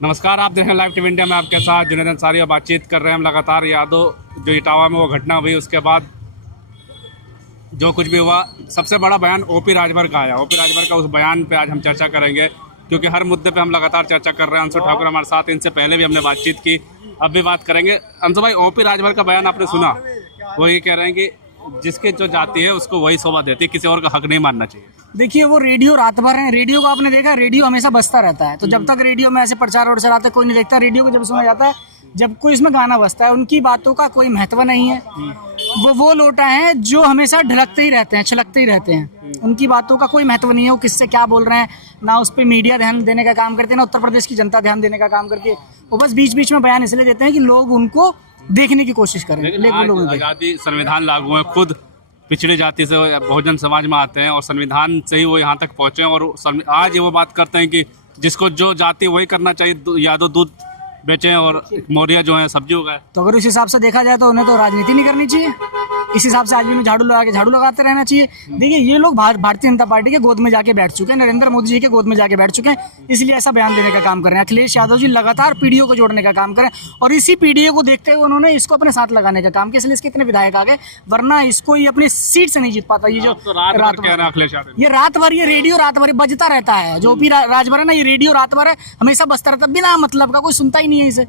नमस्कार, आप देख रहे हैं लाइव टीवी इंडिया में आपके साथ जुनैद अंसारी और बातचीत कर रहे हैं हम लगातार यादव जो इटावा में वो घटना हुई उसके बाद जो कुछ भी हुआ। सबसे बड़ा बयान ओपी राजभर का आया। ओपी राजभर का उस बयान पे आज हम चर्चा करेंगे क्योंकि हर मुद्दे पे हम लगातार चर्चा कर रहे हैं। अंशु ठाकुर हमारे साथ, इनसे पहले भी हमने बातचीत की, अब भी बात करेंगे। अंशु भाई, ओपी राजभर का बयान आपने सुना, वो ये कह रहे हैं कि जिसके जो जाति है उसको वही शोभा देती है, किसी और का हक नहीं मानना चाहिए। देखिए, वो रेडियो रात भर है। रेडियो को आपने देखा, रेडियो हमेशा बजता रहता है। तो जब तक रेडियो में ऐसे प्रचार और चलाते कोई नहीं देखता। रेडियो को जब सुना जाता है जब कोई इसमें गाना बजता है। उनकी बातों का कोई महत्व नहीं है। वो लोटा है जो हमेशा ढलकते ही रहते हैं, छलकते ही रहते हैं। उनकी बातों का कोई महत्व नहीं है। वो किससे क्या बोल रहे हैं, ना उस पर मीडिया ध्यान देने का काम करते हैं, ना उत्तर प्रदेश की जनता ध्यान देने का काम करती है। वो बस बीच बीच में बयान इसलिए देते हैं कि लोग उनको देखने की कोशिश करें। लेकिन आज़ादी संविधान लागू है, खुद पिछड़ी जाति से बहुजन समाज में आते हैं और संविधान से ही वो यहाँ तक पहुँचे हैं। और आज ये वो बात करते हैं कि जिसको जो जाति वही करना चाहिए, यादव दूध बेचें और मौर्य जो है सब्जी उगाए। तो अगर इस हिसाब से देखा जाए तो उन्हें तो राजनीति नहीं करनी चाहिए। इस हिसाब से आज भी उन्हें झाड़ू लगाते रहना चाहिए। देखिए, ये लोग भारतीय जनता पार्टी के गोद में जाके बैठ चुके हैं, नरेंद्र मोदी जी के गोद में जाके बैठ चुके हैं, इसलिए ऐसा बयान देने का काम कर रहे हैं। अखिलेश यादव जी लगातार पीडीओ को जोड़ने का काम करें और इसी पीडीओ को देखते हुए उन्होंने इसको अपने साथ लगाने का काम किया, इसलिए इसके इतने विधायक आ गए, वरना इसको ये अपनी सीट से नहीं जीत पाता। ये जो रात भर ये रेडियो रात भर बजता रहता है। जो ओपी राजभर है ना, ये रेडियो रात भर है हमेशा बजता रहता है, बिना मतलब का, कोई सुनता ही नहीं है इसे।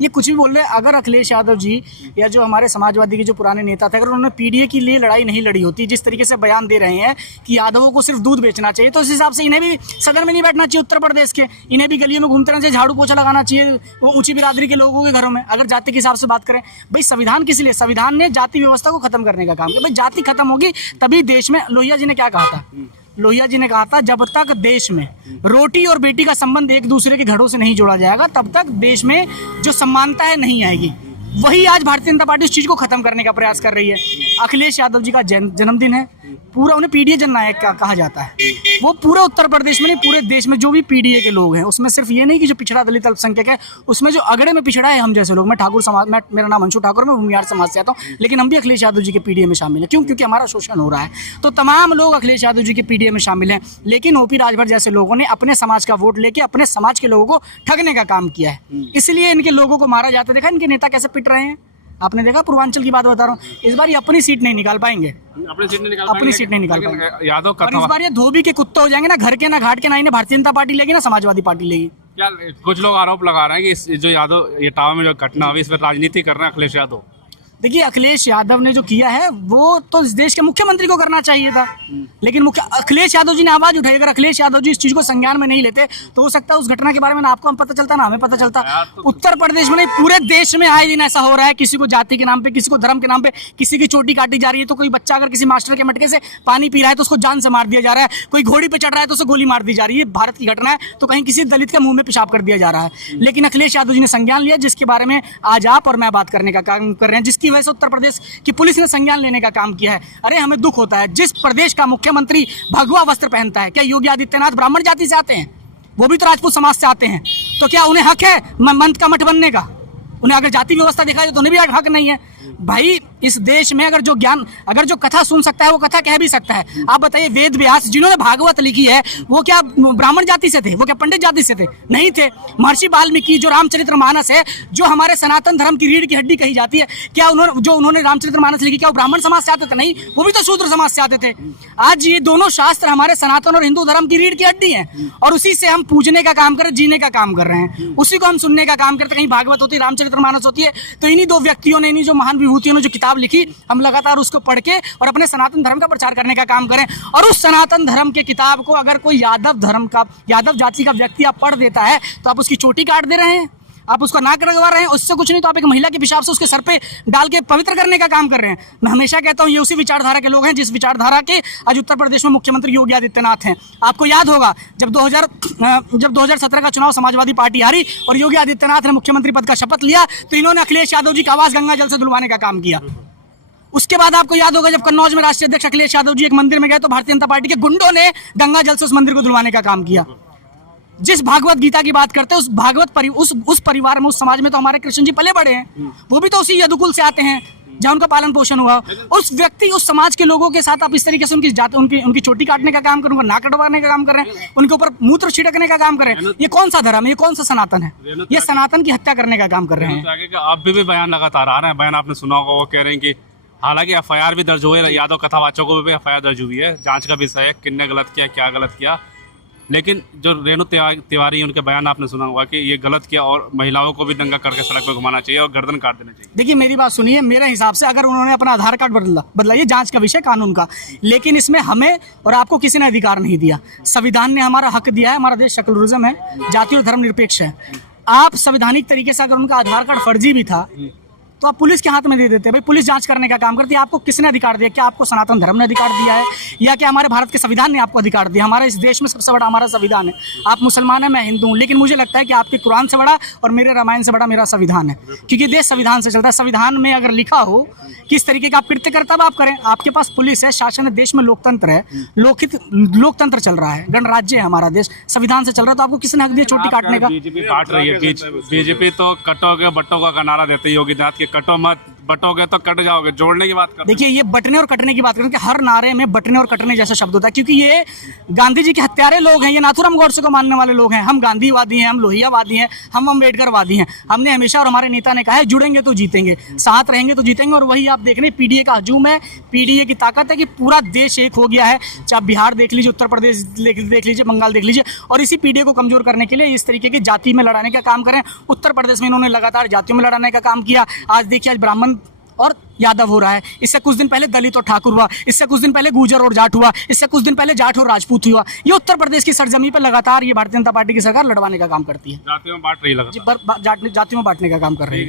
ये कुछ भी बोल रहे हैं। अगर अखिलेश यादव जी या जो हमारे समाजवादी के जो पुराने नेता थे, अगर उन्होंने पीडीए के लिए लड़ाई नहीं लड़ी होती, जिस तरीके से बयान दे रहे हैं कि यादवों को सिर्फ दूध बेचना चाहिए, तो इस हिसाब से इन्हें भी सदन में नहीं बैठना चाहिए उत्तर प्रदेश के। इन्हें भी गलियों में घूमते रहना चाहिए, झाड़ू पोछा लगाना चाहिए वो ऊंची बिरादरी के लोगों के घरों में। अगर जाति के हिसाब से बात करें, भाई संविधान किस लिए? संविधान ने जाति व्यवस्था को खत्म करने का काम किया। भाई जाति खत्म होगी तभी देश में। लोहिया जी ने क्या कहा था? लोहिया जी ने कहा था, जब तक देश में रोटी और बेटी का संबंध एक दूसरे के घरों से नहीं जोड़ा जाएगा, तब तक देश में जो समानता है नहीं आएगी। वही आज भारतीय जनता पार्टी उस चीज को खत्म करने का प्रयास कर रही है। अखिलेश यादव जी का जन्मदिन है, पूरा उन्हें पीडीए जननायक कहा जाता है। वो पूरे उत्तर प्रदेश में नहीं, पूरे देश में जो भी पीडीए के लोग हैं, उसमें सिर्फ ये नहीं कि जो पिछड़ा दलित अल्पसंख्यक है, उसमें जो अगड़े में पिछड़ा है हम जैसे लोग। मैं ठाकुर समाज, मेरा नाम अंशु ठाकुर, मैं भूमिहार समाज से आता हूँ, लेकिन हम भी अखिलेश यादव जी के पीडीए में शामिल हैं। क्यों? क्योंकि हमारा शोषण हो रहा है। तो तमाम लोग अखिलेश यादव जी के पीडीए में शामिल हैं, लेकिन ओपी राजभर जैसे लोगों ने अपने समाज का वोट लेके अपने समाज के लोगों को ठगने का काम किया है। इसलिए इनके लोगों को मारा जाता। देखा इनके नेता कैसे पिट रहे हैं? आपने देखा, पूर्वांचल की बात बता रहा हूँ, इस बार ये अपनी सीट नहीं निकाल पाएंगे। अपनी सीट नहीं निकाल पाएंगे यादव का। और इस बार ये धोबी के कुत्ते हो जाएंगे ना, घर के ना घाट के, ना इन्हें भारतीय जनता पार्टी लेगी ना समाजवादी पार्टी लेगी। क्या कुछ लोग आरोप लगा रहे हैं कि जो यादव इटावा में जो घटना हुई, इस पर राजनीति कर रहे हैं अखिलेश यादव। देखिए, अखिलेश यादव ने जो किया है वो तो इस देश के मुख्यमंत्री को करना चाहिए था, लेकिन अखिलेश यादव जी ने आवाज उठाई। अगर अखिलेश यादव जी इस चीज को संज्ञान में नहीं लेते तो हो सकता है उस घटना के बारे में ना आपको हम पता चलता, ना हमें पता चलता। उत्तर प्रदेश में नहीं, पूरे देश में आए दिन ऐसा हो रहा है। किसी को जाति के नाम पे, किसी को धर्म के नाम पे, किसी की चोटी काटी जा रही है। तो कोई बच्चा अगर किसी मास्टर के मटके से पानी पी रहा है तो उसको जान से मार दिया जा रहा है। कोई घोड़ी पे चढ़ रहा है तो उसे गोली मार दी जा रही है। भारत की घटना है, तो कहीं किसी दलित के मुंह में पेशाब कर दिया जा रहा है। लेकिन अखिलेश यादव जी ने संज्ञान लिया, जिसके बारे में आज आप और मैं बात करने का काम कर रहे हैं, जिसकी वजह से उत्तर प्रदेश कि पुलिस ने संज्ञान लेने का काम किया है। अरे हमें दुख होता है, जिस प्रदेश का मुख्यमंत्री भगवा वस्त्र पहनता है, क्या योगी आदित्यनाथ ब्राह्मण जाति से आते हैं? वो भी तो राजपूत समाज से आते हैं। तो क्या उन्हें हक है मंत का मठ बनने का? उन्हें अगर जाति व्यवस्था देखा जाए तो उन्हें भी हक नहीं है। भाई इस देश में अगर जो ज्ञान, अगर जो कथा सुन सकता है वो कथा कह भी सकता है। आप बताइए, वेद व्यास जिन्होंने भागवत लिखी है वो क्या ब्राह्मण जाति से थे? वो क्या पंडित जाति से थे? नहीं थे। महर्षि वाल्मीकि जो रामचरितमानस है, जो हमारे सनातन धर्म की रीढ़ की हड्डी कही जाती है, क्या उन्होंने रामचरितमानस लिखी, क्या वो ब्राह्मण समाज से आते थे? नहीं, वो भी तो शूद्र समाज से आते थे। आज ये दोनों शास्त्र हमारे सनातन और हिंदू धर्म की रीढ़ की हड्डी है, और उसी से हम पूजने का काम कर रहे, जीने का काम कर रहे हैं, उसी को हम सुनने का काम करते। कहीं भागवत होती है, रामचरितमानस होती है, तो इन्हीं दो व्यक्तियों ने, इन्हीं जो महान विभूतियों ने जो किताब लिखी, हम लगातार उसको पढ़ के और अपने सनातन धर्म का प्रचार करने का काम करें। और उस सनातन धर्म के किताब को अगर कोई यादव जाति का व्यक्ति आप पढ़ देता है तो आप उसकी चोटी काट दे रहे हैं, आप उसका नाक रगवा रहे हैं। उससे कुछ नहीं तो आप एक महिला के पेशाब से उसके सर पे डाल के पवित्र करने का काम कर रहे हैं। मैं हमेशा कहता हूं, ये उसी विचारधारा के लोग हैं जिस विचारधारा के आज उत्तर प्रदेश में मुख्यमंत्री योगी आदित्यनाथ हैं। आपको याद होगा जब 2017 का चुनाव समाजवादी पार्टी हारी और योगी आदित्यनाथ ने मुख्यमंत्री पद का शपथ लिया, तो इन्होंने अखिलेश यादव जी का आवाज गंगा जल से धुलवाने का काम किया। उसके बाद आपको याद होगा जब कन्नौज में राष्ट्रीय अध्यक्ष अखिलेश यादव जी एक मंदिर में गए तो भारतीय जनता पार्टी के गुंडों ने गंगा जल से उस मंदिर को धुलवाने का काम किया। जिस भागवत गीता की बात करते हैं, उस परिवार में, उस समाज में तो हमारे कृष्ण जी पले बड़े हैं। वो भी तो उसी यदुकुल से आते हैं। जहाँ उनका पालन पोषण हुआ, उस व्यक्ति उस समाज के लोगों के साथ आप इस तरीके से उनकी जात उनकी चोटी काटने का काम करें, उनका नाक कटवाने का काम कर रहे हैं, उनके ऊपर मूत्र छिड़कने का काम करें। ये कौन सा धर्म है, ये कौन सा सनातन है? ये सनातन की हत्या करने का काम कर रहे हैं। अब भी बयान लगातार आ रहे हैं। बयान आपने सुना होगा, वो कह रहे हैं कि हालांकि एफआईआर भी दर्ज हुई है, यादव कथावाचकों पर भी एफआईआर दर्ज हुई है, जांच का विषय है किसने गलत किया क्या गलत किया। लेकिन जो रेणु तिवारी उनके बयान आपने सुना होगा कि ये गलत किया और महिलाओं को भी दंगा करके सड़क पर घुमाना चाहिए और गर्दन काट देना चाहिए। देखिए मेरी बात सुनिए, मेरे हिसाब से अगर उन्होंने अपना आधार कार्ड बदला ये जांच का विषय कानून का, लेकिन इसमें हमें और आपको किसी ने अधिकार नहीं दिया। संविधान ने हमारा हक दिया है, हमारा देश सेकुलरिज्म है, जाति और धर्म निरपेक्ष है। आप संवैधानिक तरीके से अगर उनका आधार कार्ड फर्जी भी था तो आप पुलिस के हाथ में दे देते। भाई पुलिस जांच करने का काम करती है। आपको किसने अधिकार दिया? क्या आपको सनातन धर्म ने अधिकार दिया है या क्या हमारे भारत के संविधान ने आपको अधिकार दिया? हमारे इस देश में सबसे बड़ा हमारा संविधान है। आप मुसलमान हैं, मैं हिंदू हूँ, लेकिन मुझे लगता है कि आपके कुरान से बड़ा और मेरे रामायण से बड़ा मेरा संविधान है, क्योंकि देश संविधान से चलता है। संविधान में अगर लिखा हो किस तरीके का आप कृत्य करते तब आप करें। आपके पास पुलिस है, शासन है, देश में लोकतंत्र है, लोकतंत्र चल रहा है, गणराज्य है हमारा देश, संविधान से चल रहा है। तो आपको किसने हक दिया चोटी काटने का? बीजेपी बांट रही है। बीजेपी तो कटोगे बटोगा का नारा देते योगी आदित्यनाथ के, कटो मत, बटोगे तो कट जाओगे, जोड़ने की बात कर। देखिए ये बटने और कटने की बात करें कि हर नारे में बटने और कटने जैसा शब्द होता है, क्योंकि ये गांधी जी के हत्यारे लोग हैं, ये नाथूराम गोडसे को मानने वाले लोग हैं। हम गांधीवादी हैं, हम लोहियावादी हैं, हम अम्बेडकरवादी हैं। हमने हमेशा और हमारे नेता ने कहा है जुड़ेंगे तो जीतेंगे, साथ रहेंगे तो जीतेंगे। और वही आप देख रहे हैं, पीडीए का हजूम है, पीडीए की ताकत है कि पूरा देश एक हो गया है। चाहे बिहार देख लीजिए, उत्तर प्रदेश देख लीजिए, बंगाल देख लीजिए, और इसी पीडीए को कमजोर करने के लिए इस तरीके की जाति में लड़ाने का काम करें। उत्तर प्रदेश में इन्होंने लगातार जातियों में लड़ाने का काम किया। आज देखिए, आज ब्राह्मण और यादव हो रहा है, इससे कुछ दिन पहले दलित और ठाकुर हुआ, इससे कुछ दिन पहले गुर्जर और जाट हुआ, इससे कुछ दिन पहले जाट और राजपूत हुआ। ये उत्तर प्रदेश की सरजमी पर लगातार ये भारतीय जनता पार्टी की सरकार लड़वाने का काम करती है, जातियों में बांट रही है, जातियों में बांटने का काम कर रही है।